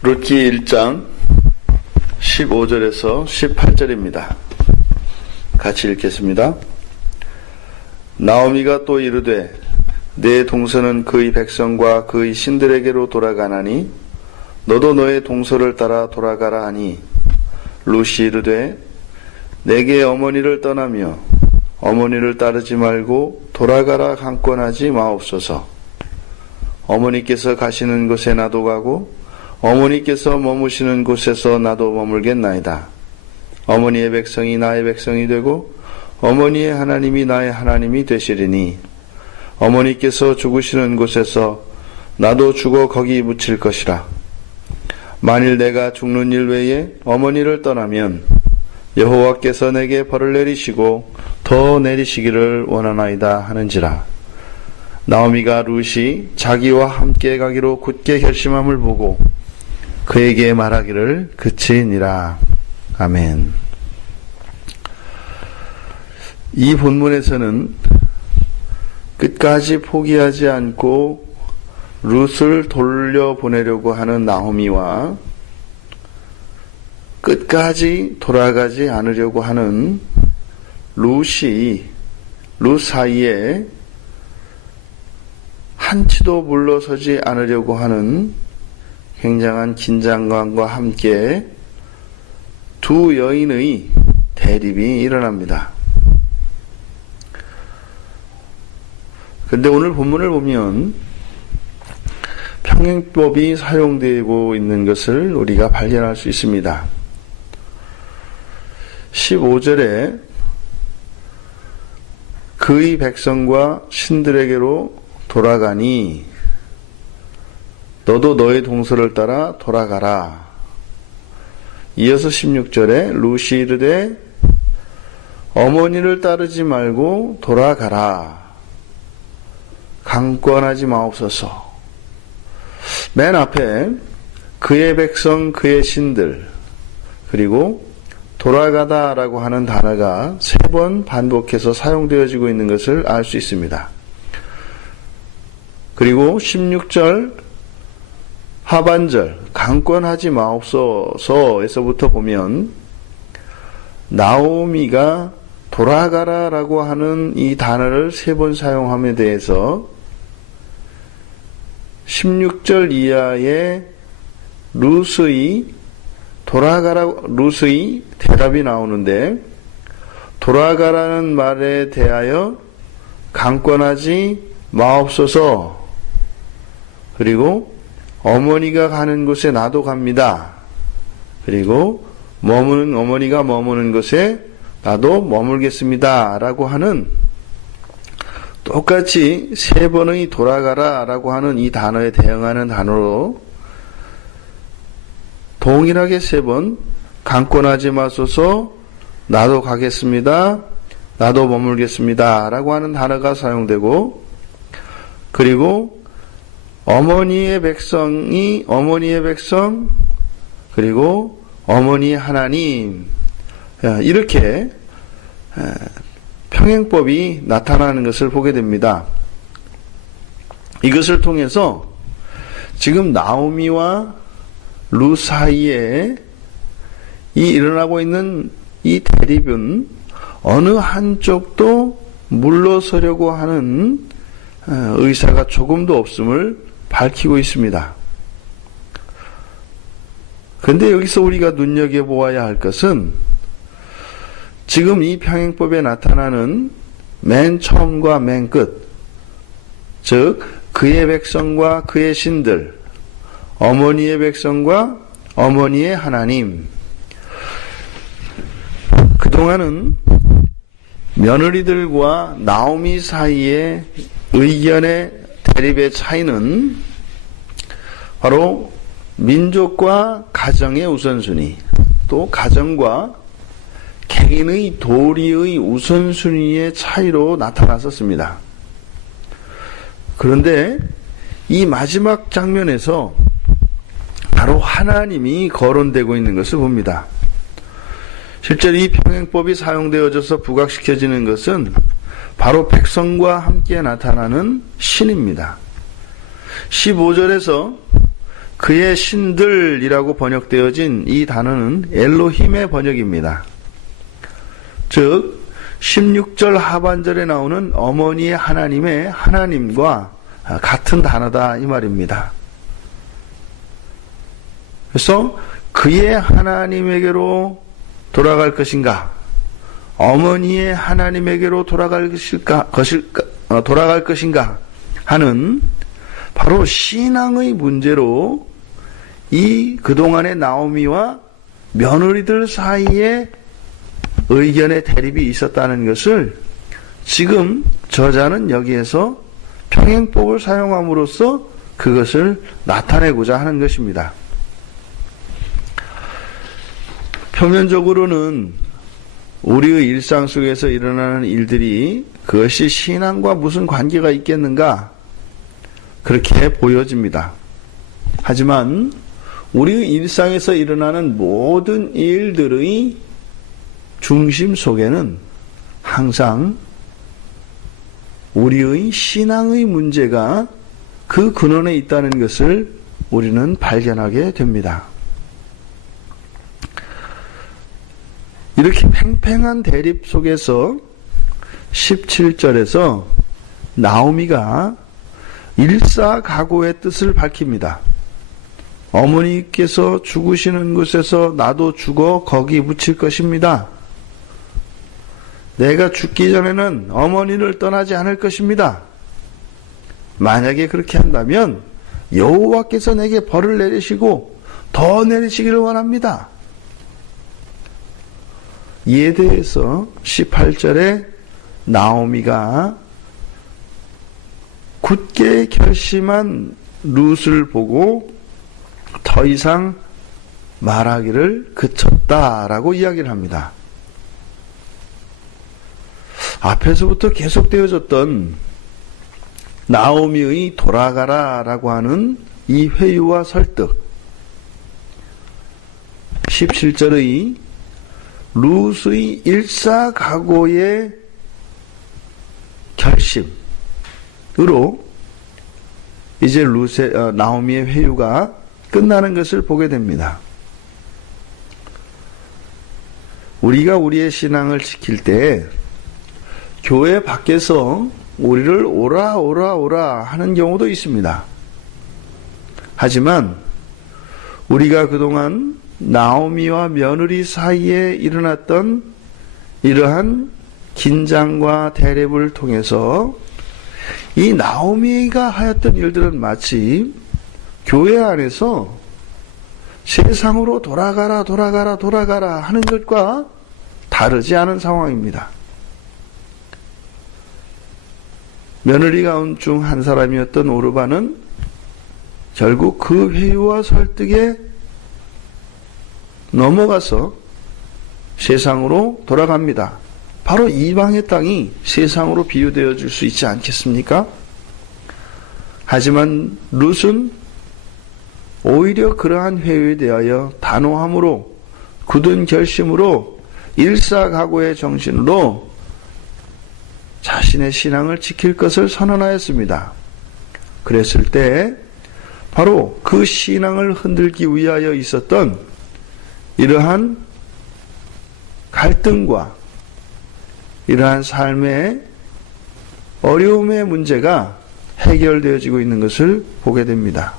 룻기 1장 15절에서 18절입니다. 같이 읽겠습니다. 나오미가 또 이르되 내 동서는 그의 백성과 그의 신들에게로 돌아가나니 너도 너의 동서를 따라 돌아가라 하니 룻이 이르되 내게 어머니를 떠나며 어머니를 따르지 말고 돌아가라 강권하지 마옵소서. 어머니께서 가시는 곳에 나도 가고 어머니께서 머무시는 곳에서 나도 머물겠나이다. 어머니의 백성이 나의 백성이 되고 어머니의 하나님이 나의 하나님이 되시리니 어머니께서 죽으시는 곳에서 나도 죽어 거기 묻힐 것이라. 만일 내가 죽는 일 외에 어머니를 떠나면 여호와께서 내게 벌을 내리시고 더 내리시기를 원하나이다 하는지라. 나오미가 룻이 자기와 함께 가기로 굳게 결심함을 보고 그에게 말하기를 그치니라. 아멘. 이 본문에서는 끝까지 포기하지 않고 룻을 돌려보내려고 하는 나오미와 끝까지 돌아가지 않으려고 하는 룻 사이에 한치도 물러서지 않으려고 하는 굉장한 긴장감과 함께 두 여인의 대립이 일어납니다. 그런데 오늘 본문을 보면 평행법이 사용되고 있는 것을 우리가 발견할 수 있습니다. 15절에 그의 백성과 신들에게로 돌아가니 너도 너의 동서를 따라 돌아가라. 이어서 16절에 룻이 이르되 어머니를 따르지 말고 돌아가라. 강권하지 마옵소서. 맨 앞에 그의 백성, 그의 신들, 그리고 돌아가다라고 하는 단어가 3번 반복해서 사용되어지고 있는 것을 알 수 있습니다. 그리고 16절 하반절 강권하지 마옵소서에서부터 보면 나오미가 돌아가라라고 하는 이 단어를 3번 사용함에 대해서 16절 이하의 룻의 대답이 나오는데 돌아가라는 말에 대하여 강권하지 마옵소서. 그리고 어머니가 가는 곳에 나도 갑니다. 그리고 어머니가 머무는 곳에 나도 머물겠습니다. 라고 하는 똑같이 3번의 돌아가라 라고 하는 이 단어에 대응하는 단어로 동일하게 3번 강권하지 마소서, 나도 가겠습니다. 나도 머물겠습니다. 라고 하는 단어가 사용되고, 그리고 어머니의 백성이 어머니의 백성, 그리고 어머니의 하나님, 이렇게 평행법이 나타나는 것을 보게 됩니다. 이것을 통해서 지금 나오미와 룻 사이에 이 일어나고 있는 이 대립은 어느 한쪽도 물러서려고 하는 의사가 조금도 없음을 밝히고 있습니다. 그런데 여기서 우리가 눈여겨보아야 할 것은 지금 이 평행법에 나타나는 맨 처음과 맨 끝, 즉 그의 백성과 그의 신들, 어머니의 백성과 어머니의 하나님. 그동안은 며느리들과 나오미 사이의 의견의 대립의 차이는 바로 민족과 가정의 우선순위, 또 가정과 개인의 도리의 우선순위의 차이로 나타났었습니다. 그런데 이 마지막 장면에서 바로 하나님이 거론되고 있는 것을 봅니다. 실제로 이 평행법이 사용되어져서 부각시켜지는 것은 바로 백성과 함께 나타나는 신입니다. 15절에서 그의 신들이라고 번역되어진 이 단어는 엘로힘의 번역입니다. 즉 16절 하반절에 나오는 어머니의 하나님의 하나님과 같은 단어다 이 말입니다. 그래서 그의 하나님에게로 돌아갈 것인가, 어머니의 하나님에게로 돌아갈 것인가 하는 바로 신앙의 문제로 이 그동안의 나오미와 며느리들 사이에 의견의 대립이 있었다는 것을 지금 저자는 여기에서 평행법을 사용함으로써 그것을 나타내고자 하는 것입니다. 표면적으로는 우리의 일상 속에서 일어나는 일들이 그것이 신앙과 무슨 관계가 있겠는가 그렇게 보여집니다. 하지만 우리의 일상에서 일어나는 모든 일들의 중심 속에는 항상 우리의 신앙의 문제가 그 근원에 있다는 것을 우리는 발견하게 됩니다. 이렇게 팽팽한 대립 속에서 17절에서 나오미가 일사각오의 뜻을 밝힙니다. 어머니께서 죽으시는 곳에서 나도 죽어 거기 묻힐 것입니다. 내가 죽기 전에는 어머니를 떠나지 않을 것입니다. 만약에 그렇게 한다면 여호와께서 내게 벌을 내리시고 더 내리시기를 원합니다. 이에 대해서 18절에 나오미가 굳게 결심한 룻을 보고 더 이상 말하기를 그쳤다라고 이야기를 합니다. 앞에서부터 계속되어졌던 나오미의 돌아가라라고 하는 이 회유와 설득, 17절의 룻의 일사각오의 결심으로 이제 나오미의 회유가 끝나는 것을 보게 됩니다. 우리가 우리의 신앙을 지킬 때 교회 밖에서 우리를 오라 하는 경우도 있습니다. 하지만 우리가 그동안 나오미와 며느리 사이에 일어났던 이러한 긴장과 대립을 통해서 이 나오미가 하였던 일들은 마치 교회 안에서 세상으로 돌아가라 하는 것과 다르지 않은 상황입니다. 며느리 가운 중 한 사람이었던 오르바는 결국 그 회유와 설득에 넘어가서 세상으로 돌아갑니다. 바로 이방의 땅이 세상으로 비유되어 줄 수 있지 않겠습니까? 하지만 룻은 오히려 그러한 회유에 대하여 단호함으로 굳은 결심으로 일사각오의 정신으로 자신의 신앙을 지킬 것을 선언하였습니다. 그랬을 때 바로 그 신앙을 흔들기 위하여 있었던 이러한 갈등과 이러한 삶의 어려움의 문제가 해결되어지고 있는 것을 보게 됩니다.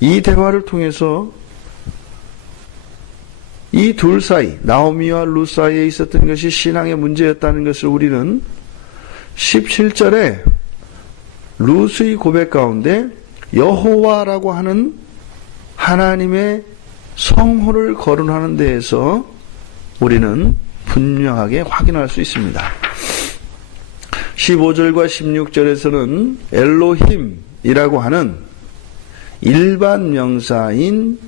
이 대화를 통해서 이 둘 사이, 나오미와 룻 사이에 있었던 것이 신앙의 문제였다는 것을 우리는 17절에 룻의 고백 가운데 여호와라고 하는 하나님의 성호를 거론하는 데에서 우리는 분명하게 확인할 수 있습니다. 15절과 16절에서는 엘로힘이라고 하는 일반 명사인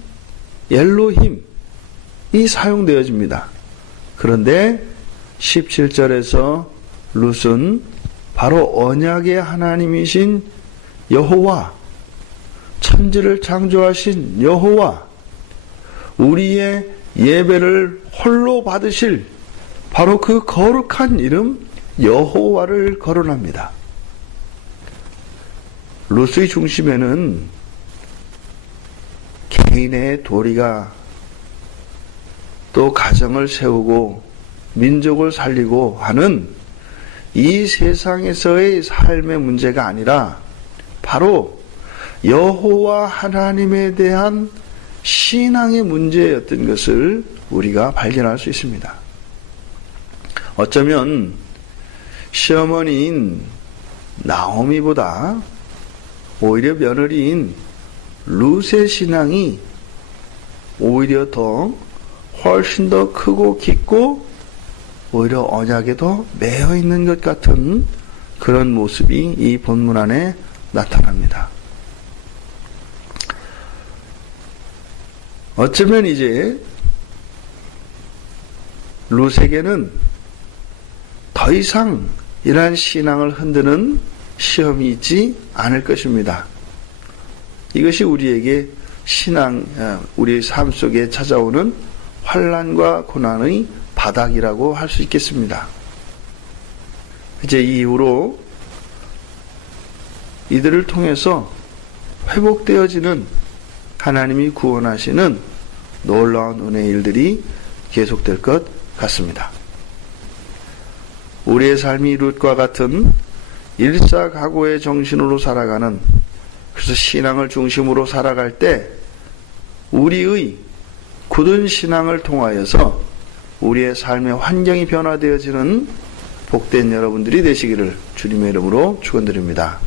엘로힘이 사용되어집니다. 그런데 17절에서 룻은 바로 언약의 하나님이신 여호와, 천지를 창조하신 여호와, 우리의 예배를 홀로 받으실 바로 그 거룩한 이름 여호와를 거론합니다. 룻의 중심에는 개인의 도리가 또 가정을 세우고 민족을 살리고 하는 이 세상에서의 삶의 문제가 아니라 바로 여호와 하나님에 대한 신앙의 문제였던 것을 우리가 발견할 수 있습니다. 어쩌면 시어머니인 나오미보다 오히려 며느리인 룻의 신앙이 오히려 훨씬 더 크고 깊고 오히려 언약에 더 매여 있는 것 같은 그런 모습이 이 본문 안에 나타납니다. 어쩌면 이제 룻에게는 더 이상 이러한 신앙을 흔드는 시험이 있지 않을 것입니다. 이것이 우리에게 우리의 삶 속에 찾아오는 환난과 고난의 바닥이라고 할 수 있겠습니다. 이제 이후로 이들을 통해서 회복되어지는 하나님이 구원하시는 놀라운 은혜의 일들이 계속될 것 같습니다. 우리의 삶이 룻과 같은 일사각오의 정신으로 살아가는, 그래서 신앙을 중심으로 살아갈 때 우리의 굳은 신앙을 통하여서 우리의 삶의 환경이 변화되어지는 복된 여러분들이 되시기를 주님의 이름으로 축원드립니다.